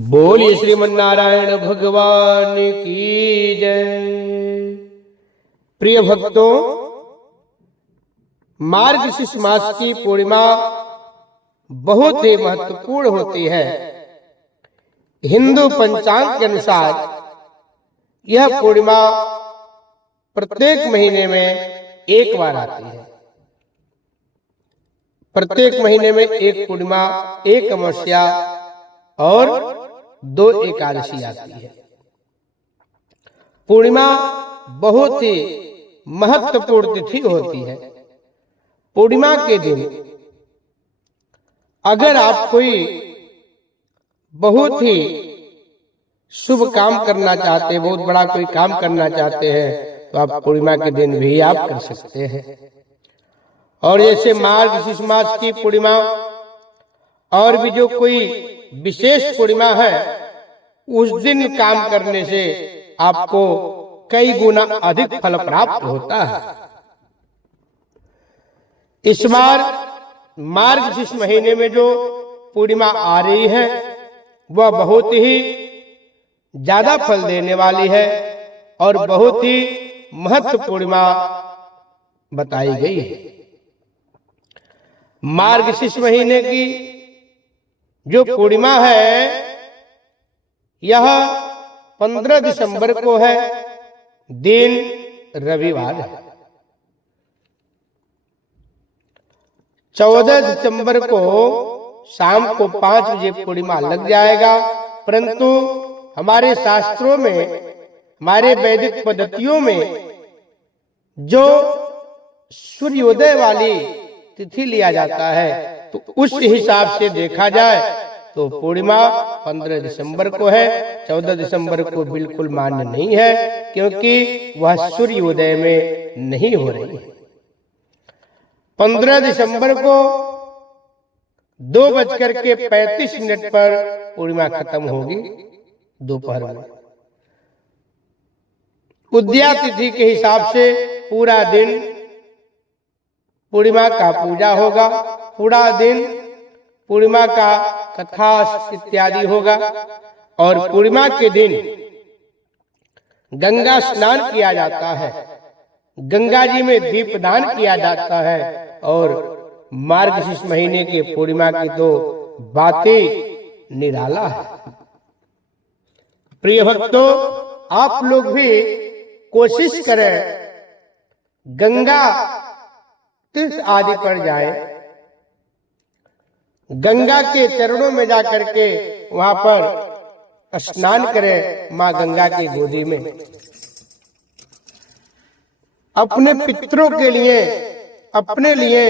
बोलिए श्रीमन नारायण भगवान की जय। प्रिय भक्तों, मार्गशीर्ष मास की पूर्णिमा बहुत ही महत्वपूर्ण होती है। हिंदू पंचांग के अनुसार यह पूर्णिमा प्रत्येक महीने में एक बार आती है। प्रत्येक महीने में एक पूर्णिमा, एक अमावस्या और 2 एकादशी आती है। पूर्णिमा बहुत ही महत्वपूर्ण तिथि होती है। पूर्णिमा के दिन अगर आप कोई बहुत ही शुभ काम करना चाहते हैं, बहुत बड़ा कोई काम करना चाहते हैं, तो आप पूर्णिमा के दिन भी आप कर सकते हैं। और जैसे मार्गशीर्ष मास की पूर्णिमा और भी जो कोई विशेष पूर्णिमा है, उस दिन काम करने से आपको कई गुना अधिक फल प्राप्त होता है। इस बार मार्गशीर्ष महीने में जो पूर्णिमा आ रही है वह बहुत ही ज्यादा फल देने वाली है और बहुत ही महत्वपूर्ण पूर्णिमा बताई गई है। मार्गशीर्ष महीने की जो पूर्णिमा है यह 15 दिसंबर को है, दिन रविवार है। 14 दिसंबर को शाम को 5 बजे पूर्णिमा लग जाएगा, परंतु हमारे शास्त्रों में, हमारे वैदिक पद्धतियों में जो सूर्योदय वाली तिथि लिया जाता है, तो उस हिसाब से देखा जाए तो पूर्णिमा 15 दिसंबर को है। 14 दिसंबर को बिल्कुल मान्य नहीं है, क्योंकि वह सूर्योदय में नहीं हो रही है। 15 दिसंबर को 2:35 पर पूर्णिमा खत्म होगी दोपहर में। उदया तिथि के हिसाब से पूरा दिन पूर्णिमा का पूजा होगा, पूरा दिन पूर्णिमा का कथा इत्यादि होगा। और पूर्णिमा के दिन गंगा स्नान किया जाता है, गंगा जी में दीपदान किया जाता है। और मार्गशीर्ष महीने के पूर्णिमा की तो बातें निराला है। प्रिय भक्तों, आप लोग भी कोशिश करें गंगा तीर्थ आदि पर जाए, गंगा के चरणों में जाकर के वहां पर स्नान करें मां गंगा की गोदी में। अपने पितरों के लिए, अपने लिए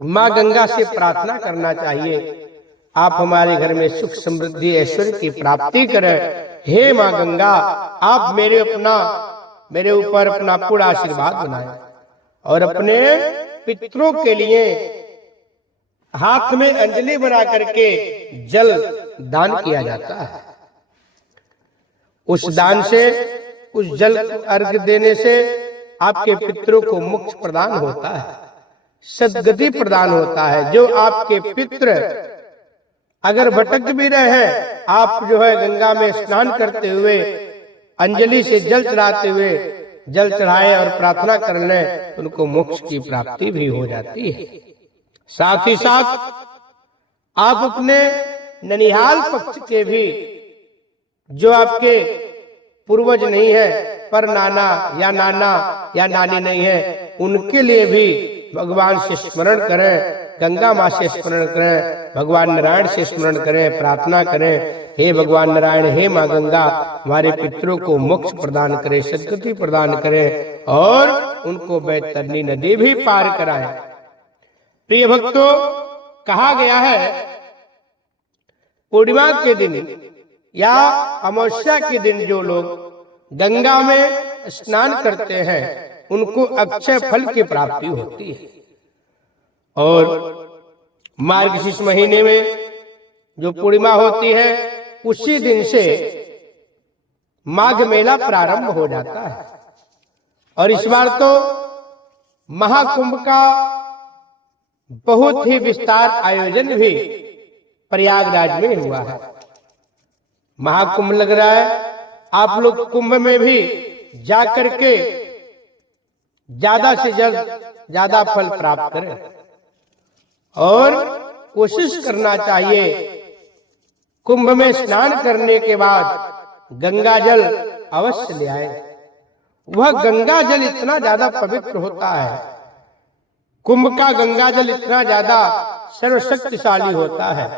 मां गंगा से प्रार्थना करना चाहिए, आप हमारे घर में सुख समृद्धि ऐश्वर्य की प्राप्ति करें। हे मां गंगा, आप मेरे ऊपर अपना पूरा आशीर्वाद बनाएं। और अपने पितरों के लिए हाथ में अंजलि बना करके जल दान किया जाता है। उस दान से, उस जल अर्घ देने से आपके पितरों को मोक्ष प्रदान होता है, सद्गति प्रदान होता है। जो आपके पित्र अगर भटक भी रहे हैं, आप जो है गंगा में स्नान करते हुए, अंजलि से जल चढ़ाते हुए, जल चढ़ाए और प्रार्थना कर लें, तो उनको मोक्ष की प्राप्ति भी हो जाती है। साथ ही साथ आप अपने ननिहाल पक्ष के भी, जो आपके पूर्वज नहीं है, पर नाना या नानी नहीं है, उनके लिए भी भगवान से स्मरण करें, गंगा माँ से स्मरण करें, भगवान नारायण से स्मरण करें, प्रार्थना करें। हे भगवान नारायण, हे माँ गंगा, हमारे पितरों को मोक्ष प्रदान करें, सद्गति प्रदान करें और उनको बैतरणी नदी भी पार कराएं। प्रिय भक्तों, कहा गया है पूर्णिमा के दिन या अमावस्या के दिन जो लोग गंगा में स्नान करते हैं, उनको अक्षय फल की प्राप्ति होती है। और मार्गशीर्ष महीने में जो पूर्णिमा होती है, उसी दिन से माघ मेला प्रारंभ हो जाता है। और इस बार तो महाकुंभ का बहुत ही विस्तार आयोजन भी प्रयागराज में हुआ है। महाकुंभ लग रहा है, आप लोग कुंभ में भी जाकर के ज्यादा से ज्यादा फल प्राप्त करें और कोशिश करना चाहिए कुंभ में स्नान करने के बाद गंगा जल अवश्य ले आए। वह गंगा जल इतना ज्यादा पवित्र होता है, कुंभ का गंगा जल इतना ज्यादा सर्वशक्तिशाली होता है,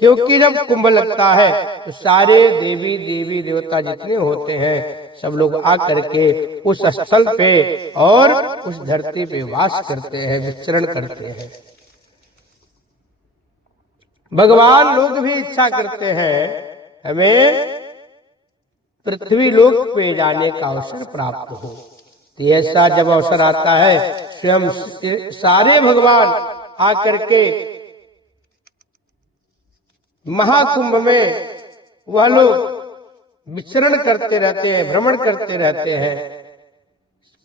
क्योंकि जब कुंभ लगता है तो सारे देवी देवता जितने होते हैं सब लोग आकर के उस स्थल पे और उस धरती पे वास करते हैं, विचरण करते हैं। भगवान लोग भी इच्छा करते हैं हमें पृथ्वी लोक पे जाने का अवसर प्राप्त हो। तो ऐसा जब अवसर आता है स्वयं सारे भगवान आकर के महाकुंभ में वह लोग विचरण करते रहते हैं, भ्रमण करते रहते हैं,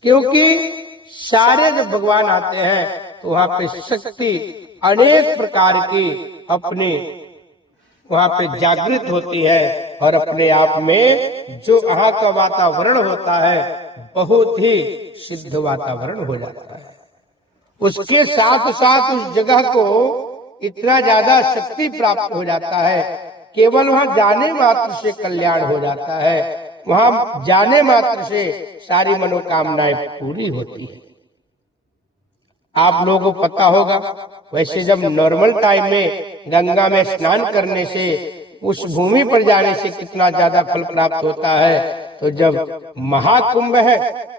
क्योंकि सारे जब भगवान आते हैं तो वहां पे शक्ति अनेक प्रकार की अपने वहां पे जागृत होती है और अपने आप में जो वहां का वातावरण होता है बहुत ही सिद्ध वातावरण हो जाता है। उसके साथ साथ उस जगह को इतना ज्यादा शक्ति प्राप्त हो जाता है, केवल वहां जाने मात्र से कल्याण हो जाता है, वहां जाने मात्र से सारी मनोकामनाएं पूरी होती है। आप लोगों को पता होगा, वैसे जब नॉर्मल टाइम में गंगा में स्नान करने से उस भूमि पर जाने से कितना ज्यादा फल प्राप्त होता है, तो जब महाकुंभ है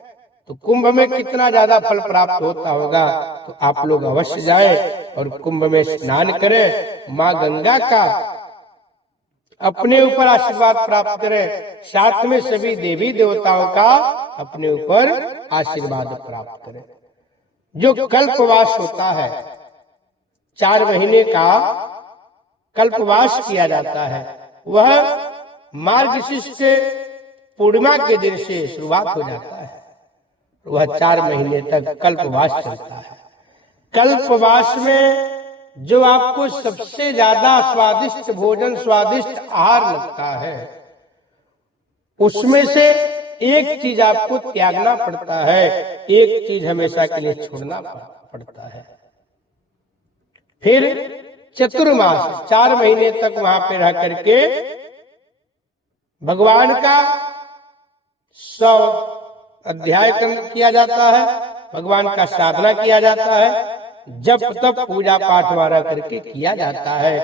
तो कुंभ में कितना ज्यादा फल प्राप्त होता होगा। तो आप लोग अवश्य जाए और कुंभ में स्नान करें, माँ गंगा का अपने ऊपर आशीर्वाद प्राप्त करें, साथ में सभी देवी देवताओं का अपने ऊपर आशीर्वाद प्राप्त करें। जो कल्पवास होता है, 4 महीने का कल्पवास किया जाता है, वह मार्गशीर्ष पूर्णिमा के दिन से शुरुआत हो जाता है, वह 4 महीने तक कल्पवास चलता है। कल्पवास में जो आपको सबसे ज्यादा स्वादिष्ट भोजन, स्वादिष्ट आहार लगता है, उसमें से एक चीज आपको त्यागना पड़ता है, एक चीज हमेशा के लिए छोड़ना पड़ता है। फिर चतुर्मास 4 महीने तक वहां पे रह करके भगवान का 100 अध्याय किया जाता है, भगवान का साधना किया जाता है, जब तब पूजा पाठ वारा करके किया जाता है,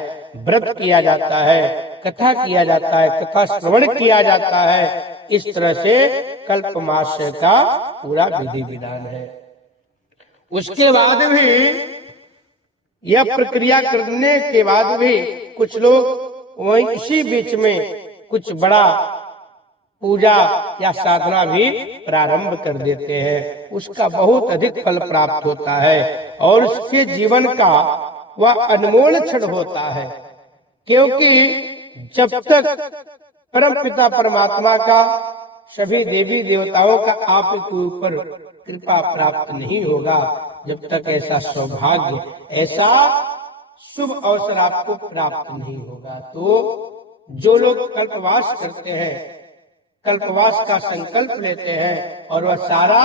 व्रत किया जाता है, कथा किया जाता है, कथा श्रवण किया जाता है। इस तरह से कल्पमास का पूरा विधि विधान है। उसके बाद भी यह प्रक्रिया करने के बाद भी कुछ लोग वहीं इसी बीच में कुछ बड़ा पूजा या साधना भी प्रारंभ कर देते हैं, उसका बहुत अधिक फल प्राप्त होता है और उसके जीवन का वह अनमोल क्षण होता है, क्योंकि जब तक परम पिता परमात्मा का, सभी देवी देवताओं का आपके ऊपर कृपा प्राप्त नहीं होगा, जब तक ऐसा सौभाग्य, ऐसा शुभ अवसर आपको प्राप्त नहीं होगा। तो जो लोग कल्पवास करते हैं, कल्पवास का संकल्प लेते हैं और वह सारा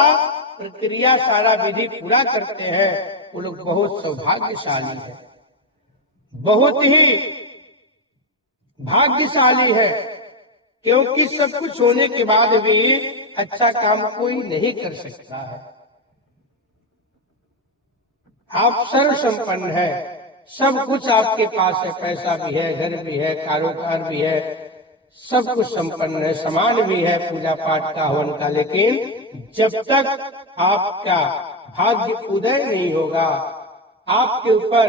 प्रक्रिया, सारा विधि पूरा करते हैं, वो लोग बहुत सौभाग्यशाली है, बहुत ही भाग्यशाली है, क्योंकि सब कुछ होने के बाद भी अच्छा काम कोई नहीं कर सकता है। आप सर्व संपन्न है, सब कुछ आपके पास है, पैसा भी है, घर भी है, कारोबार भी है, सब कुछ संपन्न है, सामान भी है पूजा पाठ का, हवन का, लेकिन जब तक आपका भाग्य उदय नहीं होगा, आपके ऊपर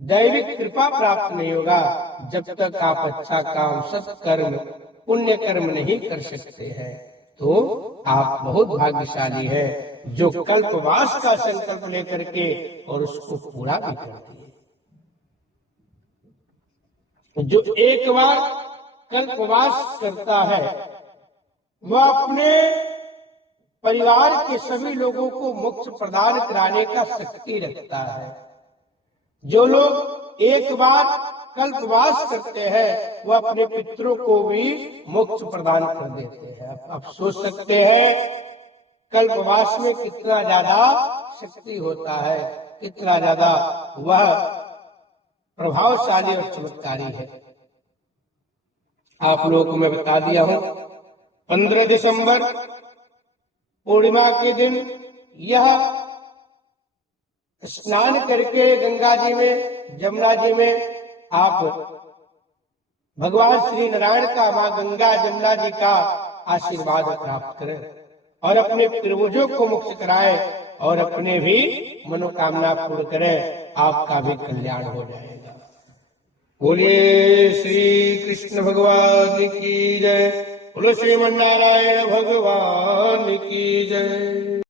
दैविक कृपा प्राप्त नहीं होगा, जब तक आप अच्छा काम, सत्कर्म, पुण्य कर्म नहीं कर सकते हैं, तो आप बहुत भाग्यशाली है जो कल्पवास का संकल्प लेकर के और उसको पूरा भी करते हैं। जो एक बार कल्पवास करता है वह अपने परिवार के सभी लोगों को मोक्ष प्रदान कराने का शक्ति रखता है। जो लोग एक बार कल्पवास करते हैं वह अपने पितरों को भी मोक्ष प्रदान कर देते हैं। आप सोच सकते हैं कल्पवास में कितना ज्यादा शक्ति होता है, कितना ज्यादा वह प्रभावशाली और चमत्कारी है। आप लोगों को मैं बता दिया हूं 15 दिसंबर पूर्णिमा के दिन यह स्नान करके गंगा जी में, जमुना जी में आप भगवान श्री नारायण का, मां गंगा जमुना जी का आशीर्वाद प्राप्त करें और अपने पूर्वजों को मोक्ष कराए और अपने भी मनोकामना पूर्ण करें, आपका भी कल्याण हो जाएगा। बोलिए श्री कृष्ण भगवान की जय, बोलो श्रीमन नारायण भगवान की जय।